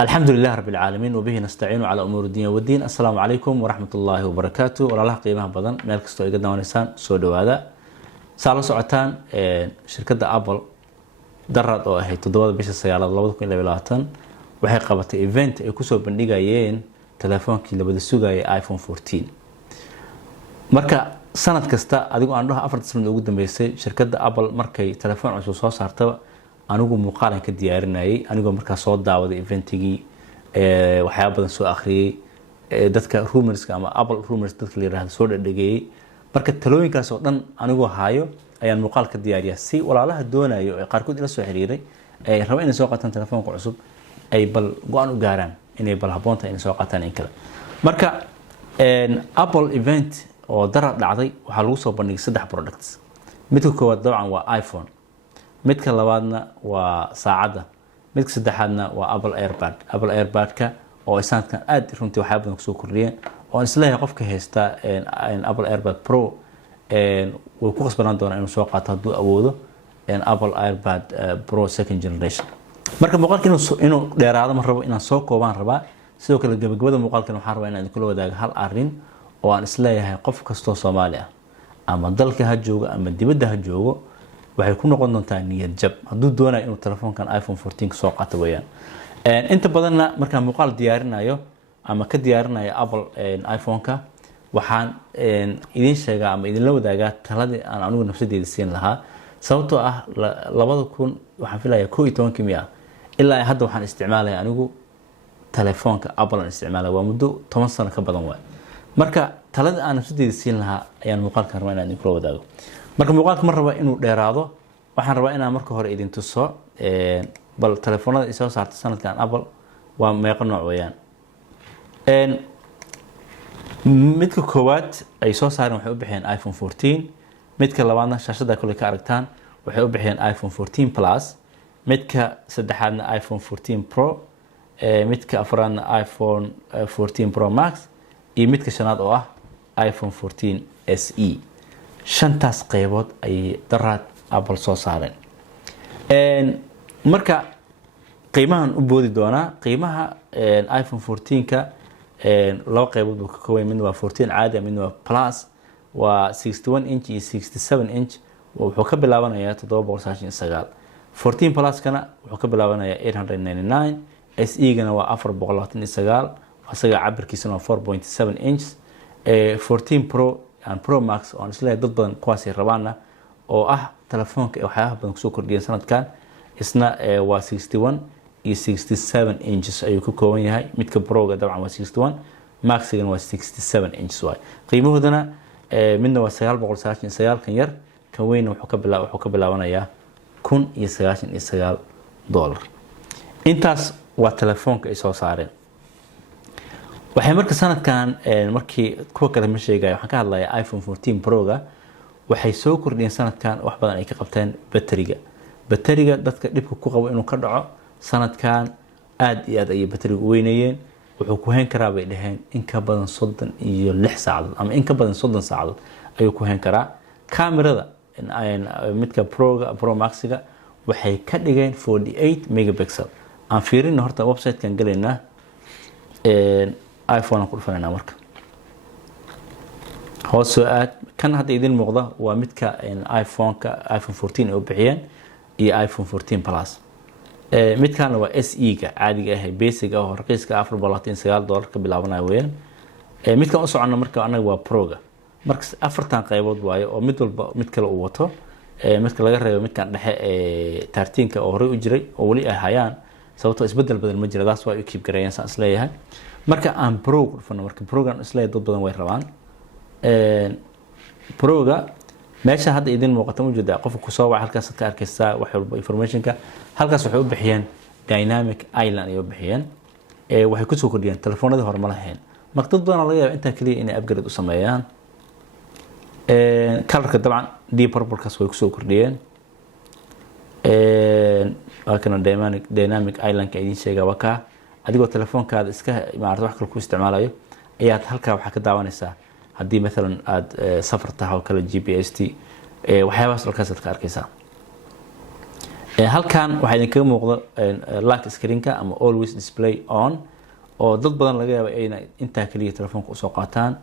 الحمد لله رب العالمين وبه نستعين على أمور الدين والدين. السلام عليكم ورحمة الله وبركاته. والله قيمة بدن مالك استوى قدنا ونسان سودو هذا سالو سعتان شركة أبل درت أو هي تدوّد بيش السيارة الله وذكر إلى بلاتن وهي قبضت إيفنت يكسب بندقيين تلفون كي بدو سوق آيفون 14 مركا سنة كستا أديكو عندها أفرد سنة وجود بيسي شركة أبل مركي تلفون عشوصها صارت anigu muuqaalan ka diyaarinayay anigoo markaa soo daawaday eventigii waxyaabo badan soo akhriyay dadka rumorska ama Apple rumors dadka la yiraahdo soo dhadhageeyay marka talooyinkaas oo dhan anigoo haayo ayaan muuqaal ka diyaariyay si walaalaha doonayo ee qaarkood ila soo xiriiray ay rabo inay soo qaataan telefoonka cusub ay bal go'aan u gaaraan inay bal haboonta inay soo qaataan in kale marka Apple event oo darar dhacday waxa lagu soo bandhigay saddex products midka koowaad dabcan waa iPhone midka labaadna waa saacada midka saddexaadna waa Apple AirPod-ka oo sanadkan aad runtii waxa badan kusoo kordhiyeen oo isleeyahay qofka haysta Apple AirPod Pro wuu ku qasbanaan doonaa inuu soo qaato hadduu awoodo Apple AirPod Pro second generation marka muuqaalka inuu dheeraado ma rabo inaan soo koobaan rabaa sidoo kale gabagabada muuqaalkan waxaan rabaa inaan kula wadaago hal arrin oo aan isleeyahay qof kastoo Soomaali ah ama dalka ha joogo ama dibadda ha joogo waxay ku noqon doontaa niyad jab hadduu doonayo inuu telefoonkan iPhone 14 soo qaato weeyaan inta badanna marka muuqaal diyaarinayo ama ka diyaarinayo Apple iPhone-ka waxaan idin sheegaa ama idin la wadaagaa taladii aan anigu nafsadeyda siin lahaa sababtoo ah 2000 waxaan filayaa 11 miya ilaa hadda waxaan isticmaalay anigu telefoonka Apple aan isticmaalay waa muddo 10 sano ka badan waay marka taladii aan nafsadeyda siin lahaa ayaan muuqaalkan rabaa inaan idin kula wadaago marka muuqaalka ma raba inuu dheeraado waxaan rabaa inaan marka hore idin tuso bal telefoonada isoo saartay sanadkan Apple waa meeqa nooc weeyaan midka koowaad ay soo saareen waxay u bixiyeen iPhone 14 midka labaadna shaashada kale ka aragtaan waxay u bixiyeen iPhone 14 Plus midka saddexaadna iPhone 14 Pro midka afraadna iPhone 14 Pro Max iyo midka shanaad oo ah iPhone 14 SE shantaas qaybood ay daraad Apple soo saareen marka qiimahan u boodi doona qiimaha iPhone 14ka laba qaybood uu ka kooban mid waa 14 caadi mid waa Plus waa 61 inch iyo 67 inch wuxuu ka bilaabanayaa 799 14 Plus kana wuxuu ka bilaabanayaa 899 SE gana waa 429 asaga cabirkiisuna waa 4.7 inch 14 Pro and Pro Max oo isla dad badan kuwaas rabaana oo ah telefoonka waxyaabo badan kusoo kordhiyay sanadkan isna waa 61 iyo 67 inches ayuu ka kooban yahay midka Pro-ga dabcan waa 61 Max-gana waa 67 inches waay qiimahoodana midna waa 999 kan yar kan weyn wuxuu ka bilaabanayaa $199 intaas waa telefoonka ay soo saareen waxay marka sanadkan markii kuwa kale ma sheegay waxaan ka hadlayaa iPhone 14 Pro-ga waxay soo kordhiyeen sanadkan wax badan ay ka qabteen batteriga dadka dhibka ku qabo inuu ka dhaco sanadkan aad iyo aad ay batteriga u weynayeen wuxuu ku hayn karaa bay dhaheen in ka badan 36 saacadood ama in ka badan 30 saacadood ayuu ku hayn karaa kaamirada midka Pro Max-ga waxay ka dhigeen 48 megapixel aan fiirino horta website-kan galeynaa iPhone ku dhufanayna marka hoos soo aad kan hadda idin muuqda waa midka iPhone 14 oo bixiyeen iyo iPhone 14 Plus midkan waa SE-ga caadiga ah basic ah oo raqiiska $429 ka bilaabanayo weeyaan midkan u socona marka anaga waa Pro-ga marka afartan qaybood waayo oo mid walba mid kale uu wato midka laga reebo midkan dhexe 13ka oo hore u jiray oo wali ay hayaan sababtoo isbedel badan ma jiro taas waa u keep gareeyaan saan isleeyahay marka aan Pro ku dhufano marka program isleeyahay dad badan way rabaan Pro-ga meesha hadda idin muuqata mujada qofka ku soo wac halkaas ka arkaysaa wax walba information-ka halkaas waxay u bixiyeen Dynamic Island ay u bixiyeen waxay ku soo kordhiyeen telefoonada hore ma lahayn marka dad badan laga yaabaa inta kaliya inay upgrade u sameeyaan colorka dabcan deep purple-kaas way ku soo kordhiyeen kana Dynamic Island-ka idin sheega waa ka adigoo telefoonkaada iska maartay wax kale ku isticmaalayo ayaad halka waxa ka daawanaysaa haddii مثلا aad safar tahay oo kale GPS waxyaabahaas halkaas ka arkaysaa halkan waxaa idinkaga muuqdo lock screen-ka ama always display on oo dad badan laga yaabo inay intaa kaliya telefoonka usoo qaataan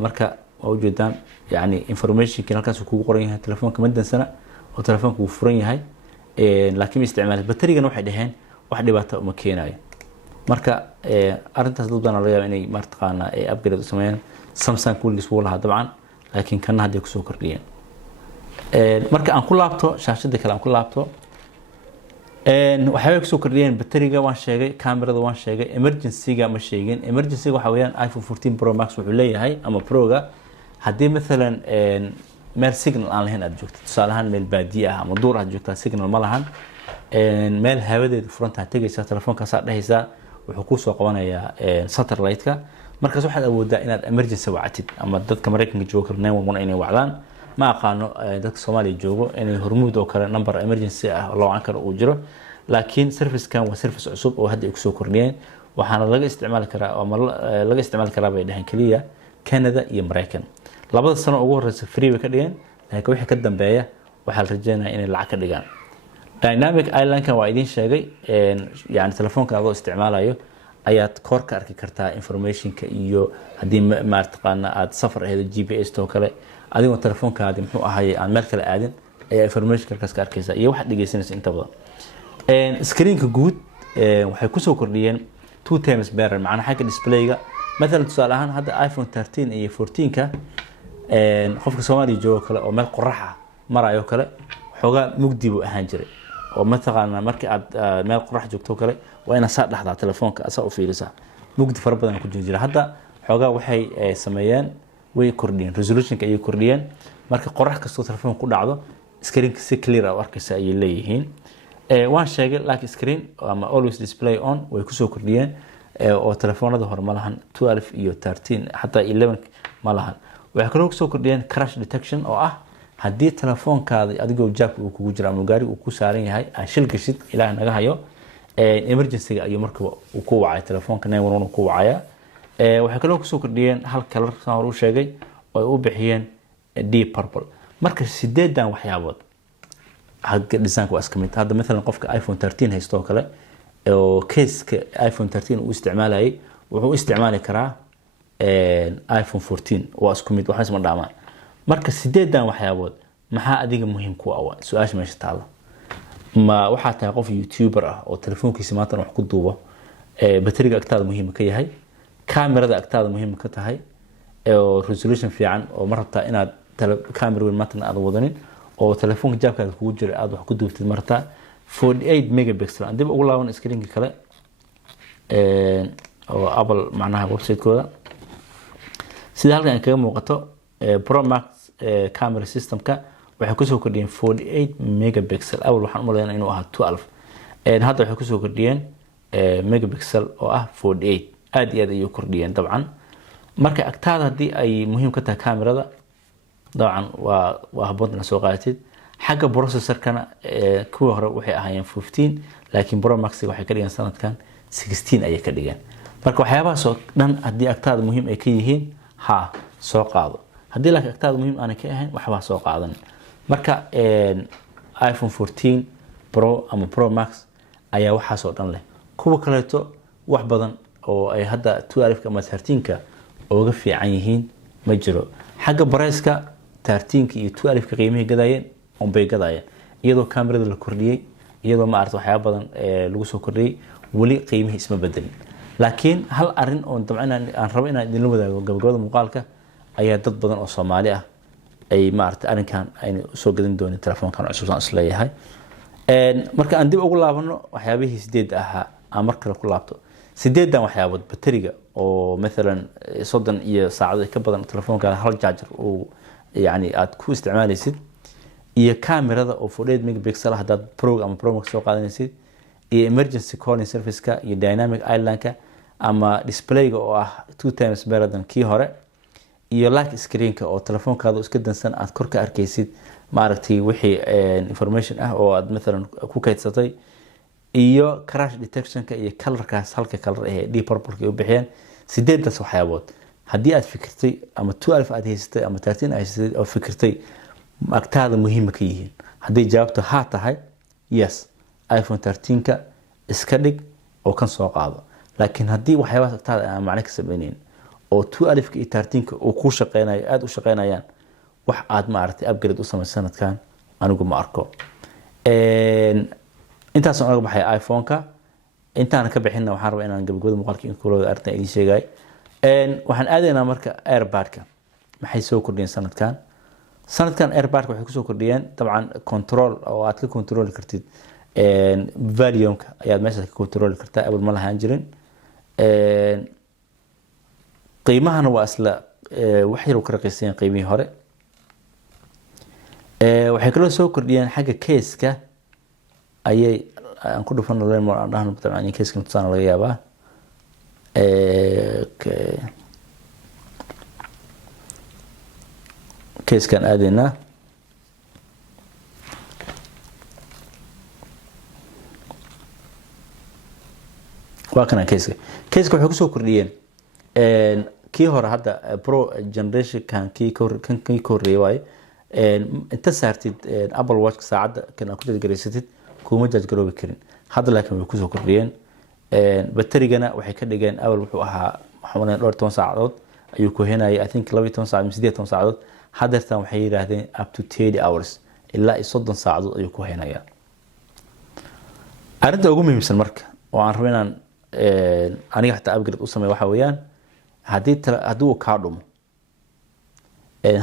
marka waa ujeedaan yani informationkii halkaas uu kugu qoran yahay telefoonka ma dansana oo telefoonka uu furan yahay laakiin ma isticmaalay batarigana waxay dhaheen wax dhibaato uma keenayo marka arintaas dad badan laga yaabo inay martaqaana upgrade u sameeyaan Samsung weligiis wuu lahaa dabcan laakiin kana hadda ku soo kordhiyeen marka aan ku laabto shaashada kale aan ku laabto waxay ku soo kordhiyeen batteriga waan sheegay kamerada waan sheegay emergency-ga ma sheegin emergency-ga waxa weeyaan iPhone 14 Pro Max wuxuu leeyahay ama Pro-ga hadii midalan meel signal aan lahayn aad joogto tusaale ahaan meel baadiye ah ama duur aad joogto signal ma lahan meel hawadeeda furanta tagaysa telefoonka saa dhahaysa wuxuu ku soo qabanayaa satellite-ka markaas waxaad awoodaa inaad emergency wacatid ama dadka Mareykanka jooga 911 inay wacdaan ma aqaano dadka Soomaaliya joogo inay hormuud oo kale number emergency ah loo aan karo uu jiro laakiin service-kan waa service cusub oo hadda ay ku soo kordhiyeen waxaana laga isticmaali karaa ama laga isticmaali karaa bay dhahan kaliya Canada iyo Mareykan labada sano ugu horeysa free bay ka dhigeen laakiin wixii ka dambeeya waxa la rajaynayaa inay lacag ka dhigaan dynamic island-kan waa idin sheegay yani telefoonka aad isticmaalayo ayaad koor ka arki kartaa information-ka iyo hadii ma taqaana aad safar aheedo GPS to kale adigoo telefoonkaadi muxuu ahaayay aan meel kale aadin ayaa information halkaas ka arkaysa iyo waxa dhageysanaysa inta badan screen-ka guud waxay ku soo kordhiyeen 2 times better macnaha xagga display-ga مثلا tusaale ahaan hadda iPhone 13 iyo 14-ka qofka Soomaaliya joogo kale oo meel qorax ah marayo kale xogaa mugdi buu ahaan jiray oo mataqaana markii aad meel qorax joogto kale waa ina saa dhaxdaa telefoonka asa u fiirisa mugdi fara badan ku jira hadda xogaa waxay sameeyeen way kordhiyeen resolution-ka ay kordhiyeen marka qorax kasto telefoonka ku dhacdo screen-ka si clear ah arkaysa ay leeyihiin waan sheegay like screen ama always display on way ku soo kordhiyeen oo telefoonada hore ma lahan 12 iyo 13 hatta 11 ma lahan waxa kale oo soo kordhiyeen crash detection oo ah hadii telefoonkaada adigoo jaabka uu kugu jira ama gaari uu ku saaran yahay aan shil gashid ilaahay naga hayo emergency-ga ayuu markaba uu ku wacay telefoonka 911 ku wacaya waxa kale oo soo kordhiyeen hal color saan hore u sheegay oo u bixiyeen deep purple marka sideedan waxyaabood hadda design-ku waa iska mid hadda mesela qofka iPhone 13 haysto kale oo case-ka iPhone 13 uu isticmaalayay wuxuu isticmaali karaa iPhone 14 waa isku mid waxa isma dhaamaan marka sideedan waxyaabood maxaa adiga muhiim ku ah su'aasha meesha taalo ma waxa tahay qof YouTuber ah oo telefoonkiisa maanta wax ku duubo batteriga agtaada muhiim ka yahay kamerada agtaada muhiim ka tahay oo resolution fiican oo marta inaad camera weyn maanta aad wadanin oo telefoonka jaabkaaga kugu jira aad wax ku duubtid marta 48 megapixel andib ugu laaban screen-ka kale oo Apple macnaha website-kooda sida halkan kaga muuqato Pro Max camera system-ka waxay ku soo kordhiyeen 48 megapixel awal waxaan u maleeyaa inuu ahaa 12 hadda waxay ku soo kordhiyeen megapixel oo ah 48 aad iyo aad ayuu kordhiyeen dabcan marka agtaada hadii ay muhiim ka tahay kamerada dabcan waa habboon soo qaadatid xagga processor-kana kuwa hore waxay ahaayeen 15 laakiin Pro Max waxay ka dhigeen sanadkan 16 ayay ka dhigeen marka waxyaabahaas oo dhan hadii agtaada muhiim ay ka yihiin ha soo qaado hadii laakiin agtaada muhiim aan ka ahayn waxba soo qaadan marka iPhone 14 Pro ama Pro Max ayaa waxa soo dhan leh kuwa kaleeto wax badan oo ay hadda 12 ama 13-ka uga fiican yihiin ma jiro xagga price-ka 13-ka iyo 12-ka qiimaha gadayeen on bay gadayeen iyadoo kamerada la kordhiyay iyadoo ma aragto waxyaabo badan lagu soo kordhiyay wali qiimaha isma bedelin laakiin hal arin oo dabcan aan rabo inaan idin la wadaago gabagabada muuqaalka ayaa dad badan oo Soomaali ah ay ma aragto arinkan ay soo gadan doonaan telefoonkan cusub aan isleeyahay marka aan dib ugu laabano waxyaabihii sideed ahaa aan mar kale ku laabto sideedan waxyaabood batteriga oo mesela 30 iyo saacado ka badan telefoonka hal charger oo yani aad ku isticmaalaysid iyo kamerada oo 48 megapixel hadaad Pro ama Pro Max soo qaadanaysid iyo emergency calling service-ka iyo dynamic island-ka ama display-ga oo ah 2 times better than kii hore iyo like screen-ka oo telefoonkaada iska dansan aad kor ka arkaysid ma aragtay wixii information ah oo aad mesela ku kaydsatay iyo crash detection-ka iyo color-kaas halka color ee deep purple-ka u bixiyeen sideedaas waxyaabood hadii aad fikirtay ama 12 aad haysatay ama 13 aad haysatay oo fikirtay agtaada muhiim ka yihiin hadii jawaabtu ha tahay yes iPhone 13ka iska dhig oo kan soo qaado. laakiin haddii waxyaabaha agtaada aan macno ka samaynayn oo 2 alifka iyo 13ka uu ku shaqeynayo aad u shaqeynayaan wax aad maaragtay upgrade u samaysan sanadkan anigu ma arko. intaas oo naga baxay iPhone-ka intaan ka bixinna waxaan rabaa inaan gabagabada muuqaalka in kulooda arrintan idin sheegay. waxaan aadaynaa marka AirPod-ka maxay soo kordhiyeen sanadkan AirPod-ka waxay ku soo kordhiyeen dabcan control oo aad ka control kartid volume-ka ayaad meesha ka control kartaa awal ma lahaan jirin. qiimahana waa isla wax yar u ka raqiisan qiimihii hore. waxay kaloo soo kordhiyeen xagga case-ka ayay aan ku dhufan leen mar aan dhahno dabcan in case-ka tusaan laga yaabaa. case-kan aadayna waa kana case-ka waxay ku soo kordhiyeen kii hore hadda pro generation kan kii ka horreeyay waaye. inta saartid Apple Watch saacada kan aad ku dadgareysatid kuma jajgaroobi karin. hadda laakiin way ku soo kordhiyeen. batarigana waxay ka dhigeen awal wuxuu ahaa maxamed dhowr 10 saacadood ayuu ku heenayay I think 12 saacadood 18 saacadood. haddeertan waxay yiraahdeen up to 30 hours ilaa 30 saacadood ayuu ku heenayaa. arrinta ugu muhiimsan marka oo aan rabo inaan aniga xataa upgrade u sameeyo waxa weeyaan haddii uu kaa dhumo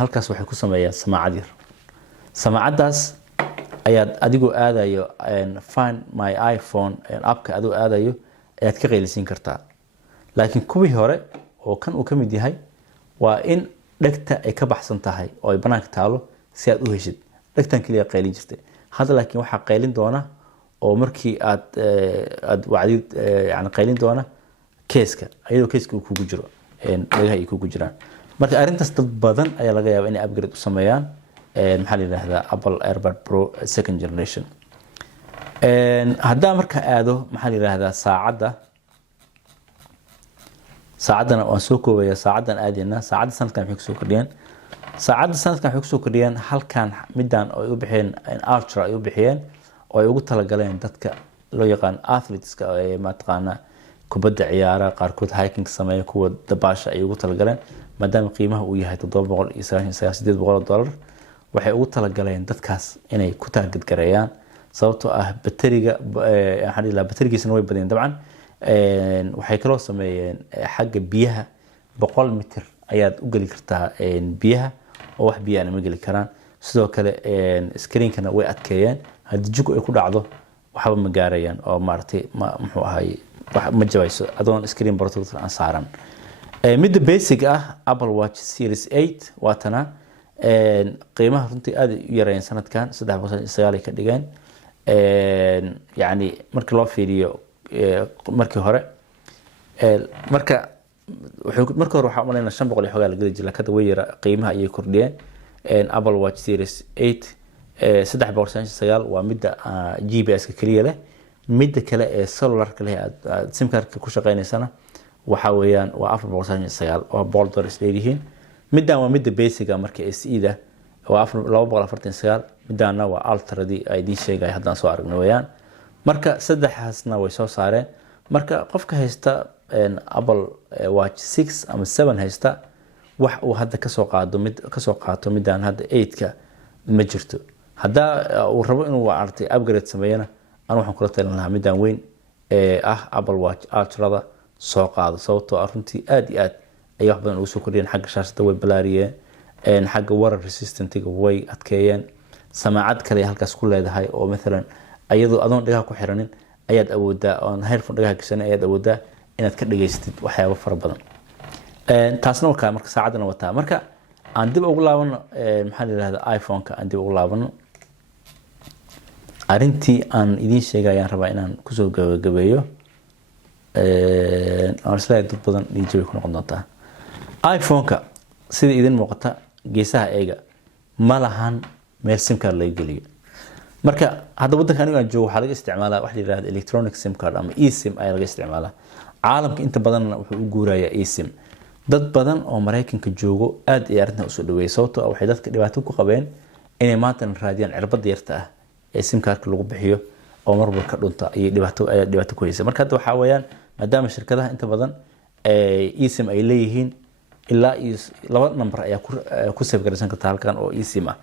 halkaas waxay ku sameeyaan samaacad yar. samaacadaas ayaad adigoo aadayo find my iPhone appka adigoo aadayo ayaad ka qeylisiin kartaa. laakiin kuwii hore oo kan uu ka mid yahay waa in dhegta ay ka baxsan tahay oo ay banaanka taalo si aad u heshid. dhegtan kaliya qeylin jirtay. hadda laakiin waxaa qeylin doona oo markii aad wacdid yani qeylin doona case-ka ayadoo case-ka uu kugu jiro dhagaha ay kugu jiraan. marka arrintaas dad badan ayaa laga yaabaa inay upgrade u sameeyaan maxaa la yiraahdaa Apple AirPod Pro second generation. hadda marka aado maxaa la yiraahdaa saacadana waan soo koobaya saacadan aadina saacada sanadkan waxay ku soo kordhiyeen halkan midaan ay u bixiyeen Ultra ay u bixiyeen oo ay ugu talagaleen dadka loo yaqaan athleteska ee ma taqaana kubadda ciyaara qaarkood hiking sameeya kuwa dabaasha ay ugu talagaleen maadaama qiimaha uu yahay $799 waxay ugu talagaleen dadkaas inay ku target gareeyaan sababtoo ah baterigiisana way badiyeen dabcan. waxay kaloo sameeyeen xagga biyaha 100 mitir ayaad u geli kartaa biyaha oo wax biyaana ma geli karaan. sidoo kale screen-kana way adkeeyeen haddii jug ay ku dhacdo waxba ma gaarayaan oo maartay muxuu ahay ma jabayso adoon screen protector aan saaran. midda basic ah Apple Watch Series 8 waatana qiimaha runtii aad u yareeyeen sanadkan 3.9 ay ka dhigeen. yani marka loo fiiriyo markii hore marka hore waxa u maleynaa 500 iyo xogaa la geli jiray kada way yara qiimaha ayay kordhiyeen. Apple Watch Series 8 3.9 waa midda GPS-ka kaliya leh. midda kale ee cellular-ka leh aad SIM card-ka ku shaqeynaysana waxa weeyaan waa 4.9 oo $100 leeyihiin. middan waa midda basic ah marka SE-da waa 249 middaana waa Ultra-dii ay idin sheegay haddaan soo aragnay weeyaan. marka saddexaasna way soo saareen. marka qofka haysta Apple Watch 6 ama 7 haysta wax uu hadda ka soo qaato midaan hadda 8ka ma jirto. hadda uu rabo inuu artay upgrade sameeyana anu waxaan kula talin lahaa midaan weyn ee ah Apple Watch Ultra-da soo qaado sababtoo ah runtii aad iyo aad ay wax badan ugu soo kordhiyeen xagga shaashada way balaariyeen xagga water resistant-iga way adkeeyeen. samaacad kale halkaas ku leedahay oo mesela ayadoo adoon dhagaha ku xiranin ayaad awoodaa oon headphone dhagaha gashan ayaad awoodaa inaad ka dhageystid waxyaabo fara badan. taasna marka saacadana wataa. marka aan dib ugu laabano maxaa la yiraahdaa iPhone-ka aan dib ugu laabano arintii aan idin sheegay ayaan rabaa inaan ku soo gabagabeeyo. aan isla dad badan dhijay ku noqon doontaa. iPhone-ka sida idin muuqata geesaha eega ma lahan meel SIM card laga geliyo. marka hadda wadanka aniga aan joogo waxa laga isticmaalaa wax la yiraahdo electronic SIM card ama eSIM ayaa laga isticmaalaa. caalamka inta badan wuxuu u guurayaa eSIM. dad badan oo Mareykanka joogo aad ay arrintan u soo dhaweeyay sababtoo ah waxay dadka dhibaato ku qabeen inay maanta raadiyaan cirbada yarta ah ee SIM card-ka lagu bixiyo oo marba ka dhunta iyo dhibaato ku haysa. marka hadda waxa weeyaan maadaama shirkadaha inta badan eSIM ay leeyihiin ilaa laba number ayaa ku save garaysan kartaa halkan oo eSIM ah.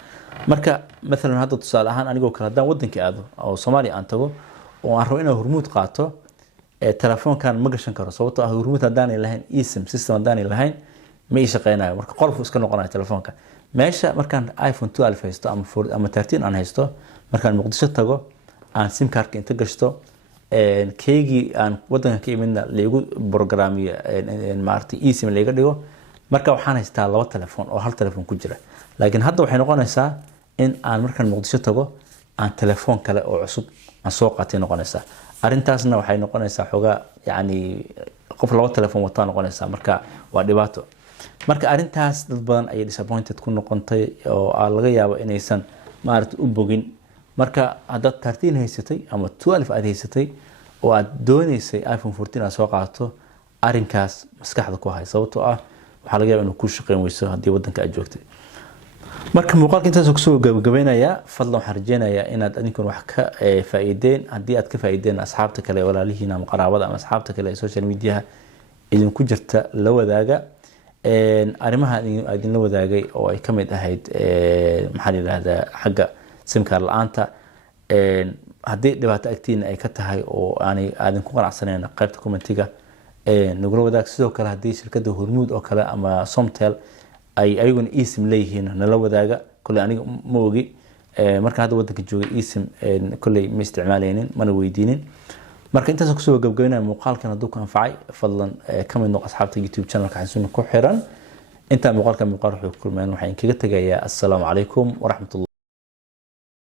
marka mesela hadda tusaale ahaan anigoo kale hadaan wadankii aado oo Soomaaliya aan tago oo aan rabo inaan hormuud qaato telefoonkan ma gashan karo sababtoo ah hormuud hadaan lahayn eSIM system hadaan lahayn ma ii shaqeynayo. marka qolfu iska noqonayo telefoonka meesha markaan iPhone 12 haysto ama 13 aan haysto markaan Muqdisho tago aan SIM card inta gashto keegi aan wadanka ka imidna leegu programmiyo maartay eSIM leega dhigo marka waxaan haystaa laba telefoon oo hal telefoon ku jira. laakiin hadda waxay noqonaysaa in aan markaan Muqdisho tago aan telefoon kale oo cusub aan soo qaatay noqonaysaa. arintaasna waxay noqonaysaa xogaa yani qof laba telefoon wata noqonaysaa marka waa dhibaato. marka arintaas dad badan ay disappointed ku noqontay oo laga yaabo inaysan maartay u bogin. marka hadda 13 haysatay ama 12 aad haysatay oo aad doonaysay iPhone 14 aad soo qaato arinkaas maskaxda ku hay sababtoo ah waxa laga yaabaa inuu ku shaqeyn weyso hadii wadanka aad joogtay. marka muuqaalka intaas ku soo gabagabeynaya fadlan waxaan rajeynayaa inaad adinkuna wax ka faa'iideen. hadii aad ka faa'iideen asxaabta kale walaalihiin ama qaraabada ama asxaabta kale ee social media idin ku jirta la wadaaga arimaha idin la wadaagay oo ay kamid ahayd maxaa la yiraahdaa xagga SIM card la'aanta hadii dhibaato agtiina ay ka tahay oo aanay ku qanacsaneen qaybta commentiga nagula wadaag. sidoo kale hadii shirkadda Hormuud oo kale ama Somtel ay ayaguna eSIM leeyihiin nala wadaaga kulli aniga ma ogi marka hadda wadanka jooga eSIM kulli ma isticmaalaynin mana weydiinin. marka intaas ku soo gabagabeynaa muuqaalkan hadduu ku anfacay fadlan kamid noqo asxaabta YouTube channelka xasuun ku xiran. inta muuqaalka wuxuu kulmeen waxaan kaga tagayaa assalaamu calaykum wa rahmatullahi